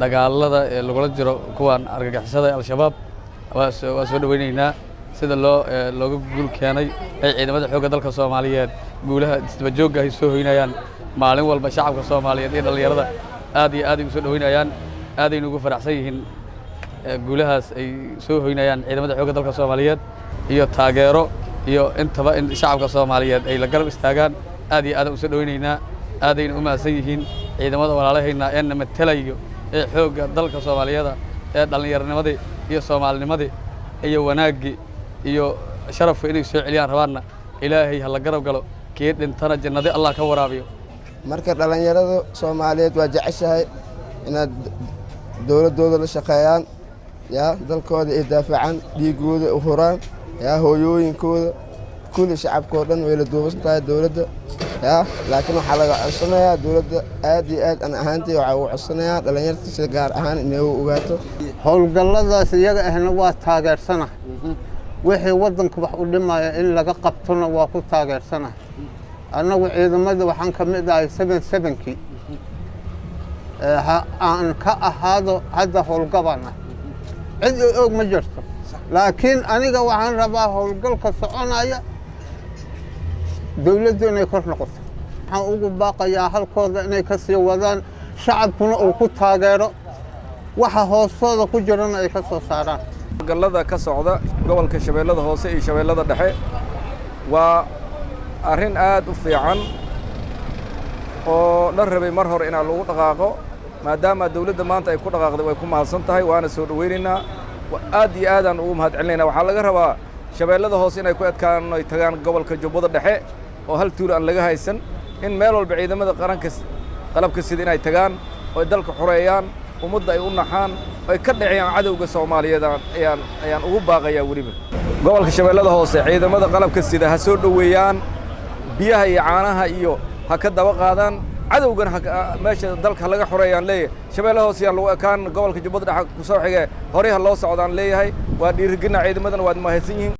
dagaalada ee lagula jiro kuwan argagixisada al-shabaab waa soo dhaweynayna sida looga guul keenay ay ciidamada xoogga dalka Soomaaliyeed guulaha isdaba joogga ay soo hoynayaan maalin walba shacabka Soomaaliyeed ee dhalinyarada aad iyo aad u soo dhaweynayaan aad ay ugu faraxsan yihiin guulahaas ay soo hoynayaan ciidamada xoogga dalka Soomaaliyeed iyo taageero iyo intaba in shacabka Soomaaliyeed ay la garab istaagaan aad iyo aad u soo dhaweynayna aad ay u maasan yihiin ciidamada walaalahayna ee namatalayo ee xoogga dalka Soomaaliyeed ee dhalinyaranimada iyo Soomaalinimada iyo wanaagga iyo sharafka inay soo celiyaan rabaana Ilaahay ha la garab galo kee dhintana jannada Allah ka waraabiyo marka dhalinyarada Soomaaliyeed waa jeceshahay inaad dawladooda la shaqeeyaan ya dalkooda ay daafacaan dhiigooda u huraan ya hooyooyinkooda kulli shacabkooda dhan way la duubastaay dawladda ya laakiin waxa laga codsanayaa dawladda aad iyo aad aan ahaantii waxa uu codsanayaa dhalinyarta si gaar ahaan inay u ogaato howlgalladaas iyaga ahna waa taageersana wixii wadanka wax u dhimaya in laga qabtona waa ku taageersana annagu ciidamada waxaan ka mid ahay 77kii aan ka ahaado hadda howlgabana cid og ma jirto laakiin aniga waxaan rabaa howlgalka soconaya dawladdu inay kor noqoto waxaan ugu baaqayaa halkooda inay ka sii wadaan shacabkuna uu ku taageero waxa hoostooda ku jirana ay ka soo saaraan howlgallada ka socda gobolka Shabeellada Hoose iyo Shabeellada Dhexe waa arrin aad u fiican oo la rabay mar hore in lagu dhaqaaqo maadaama dawladda maanta ay ku dhaqaaqday way ku mahadsan tahay waana soo dhaweynaynaa aad iyo aad aan ugu mahadcelinaynaa waxa laga rabaa Shabeellada Hoose inay ku adkaan ay tagaan gobolka Jubbada Dhexe oo hal tuulo aan laga haysan in meel walba ciidamada qaranka qalabka sida inay tagaan oo dalka xoreeyaan ummadda ay u naxaan ay ka dhacayaan cadawga Soomaaliyeed ayaan ugu baaqayaa wariba gobolka Shabeellada Hoose ciidamada qalabka sida ha soo dhaweeyaan biyaha iyo caanaha iyo ha ka daba qaadaan cadawgan meesha dalka laga xoreeyaan leeyahay Shabeellada Hoose lagu ekaan gobolka Jubbada Dhexe ku soo xigay hore ha loo socdaan leeyahay waa dhiirigelin ciidamadan waa mahadsan yihiin